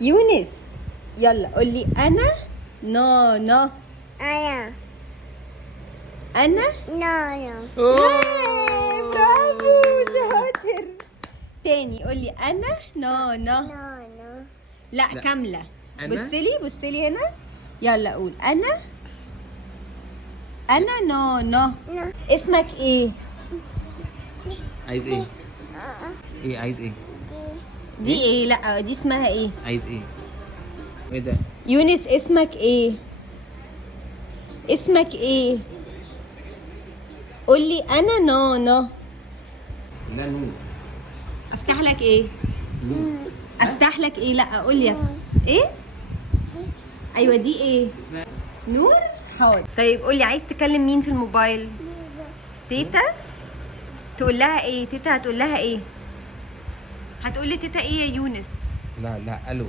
يونس يلا قول لي انا نانا. انا نانا. برافو شاطر. تاني قول لي انا نانا. نانا. لا لا. كامله. أنا؟ بصلي هنا. يلا قول انا نانا. اسمك ايه؟ عايز ايه؟ ايه عايز ايه؟ دي ايه؟ لا دي اسمها ايه؟ عايز ايه؟ ايه ده؟ يونس اسمك ايه؟ اسمك ايه؟ قولي انا نانا. لا نور. افتح لك ايه؟ افتح لك ايه؟ لا قولي ايه؟ ايوه دي ايه؟ اسمها نور. حاضر. طيب قولي عايز تكلم مين في الموبايل؟ تيتا. تقول لها ايه؟ تيتا هتقول لها ايه؟ هتقول لي تيتا ايه يا يونس؟ لا الو.